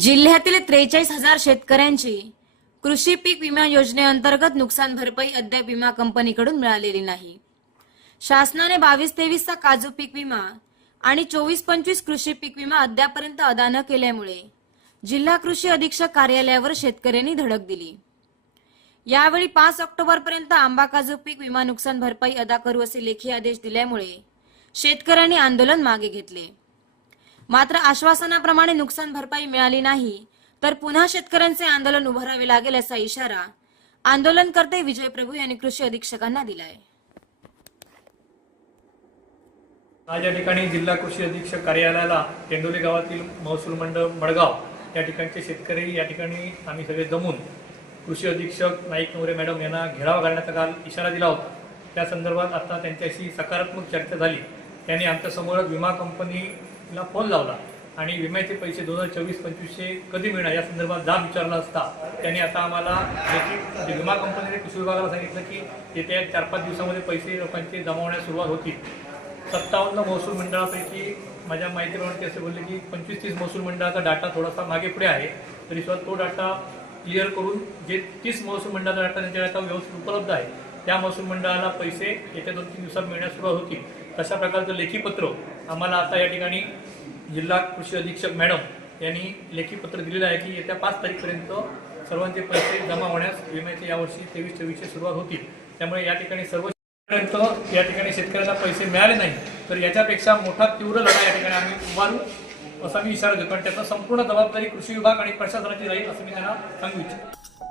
जिल्ह्यातील त्रेचाळीस हजार शेतकऱ्यांची कृषी पीक विमा योजनेअंतर्गत नुकसान भरपाई अद्याप विमा कंपनीकडून मिळालेली नाही. शासनाने बावीस तेवीसचा काजू पीक विमा आणि चोवीस पंचवीस कृषी पीक विमा अद्यापर्यंत अदा न केल्यामुळे जिल्हा कृषी अधीक्षक कार्यालयावर शेतकऱ्यांनी धडक दिली. यावेळी पाच ऑक्टोबर पर्यंत आंबा काजू पीक विमा नुकसान भरपाई अदा करू असे लेखी आदेश दिल्यामुळे शेतकऱ्यांनी आंदोलन मागे घेतले. मात्र आश्वासनाप्रमाणे नुकसान भरपाई मिळाली नाही तर पुन्हा शेतकऱ्यांचे आंदोलन उभारावे लागेल असा इशारा आंदोलनकर्ते विजय प्रभू यांनी कृषी अधीक्षकांना दिलाय. आज या ठिकाणी जिल्हा कृषी अधीक्षक कार्यालयाला तेंडोली गावातील महसूल मंडळ मडगाव या ठिकाणचे शेतकरी या ठिकाणी आम्ही सगळे जमून कृषी अधीक्षक नाईक नवरे मॅडम यांना घेराव घालण्याचा काल इशारा दिला होता. त्या संदर्भात आता त्यांच्याशी सकारात्मक चर्चा झाली. त्यांनी आमच्यासमोर विमा कंपनी तिला फोन लावला आणि विम्याचे पैसे दोन हजार चोवीस पंचवीसशे कधी मिळणार या संदर्भात जाब विचारला असता त्यांनी आता आम्हाला लेखी म्हणजे विमा कंपनीने कृषी विभागाला सांगितलं की येत्या चार पाच दिवसामध्ये पैसे लोकांचे जमा होण्यास सुरुवात होती सत्तावन्न महसूल मंडळापैकी माझ्या माहितीप्रमाणे ते असे बोलले की पंचवीस तीस महसूल मंडळाचा डाटा थोडासा मागे पुढे आहे. तरी सुद्धा तो डाटा क्लिअर करून जे तीस महसूल मंडळाचा डाटा त्यांच्या डाटा व्यवस्थित उपलब्ध आहे त्या महसूल मंडळाला पैसे येत्या दोन तीन दिवसात मिळण्यास सुरुवात होती तशा प्रकारचं लेखी पत्र आम्हाला आता या ठिकाणी जिल्हा कृषी अधीक्षक मॅडम यांनी लेखी पत्र दिलेलं आहे की येत्या पाच तारीखपर्यंत सर्वांचे पैसे जमा होण्यास विम्याचे यावर्षी तेवीस चोवीसशे सुरुवात होतील. त्यामुळे या ठिकाणी सर्व पर्यंत या ठिकाणी शेतकऱ्यांना पैसे मिळाले नाही तर याच्यापेक्षा मोठा तीव्र लढा या ठिकाणी आम्ही उभारू असा मी इशारा देतो. आणि त्याचा संपूर्ण जबाबदारी कृषी विभाग आणि प्रशासनाची राहील असं मी त्यांना सांगू इच्छितो.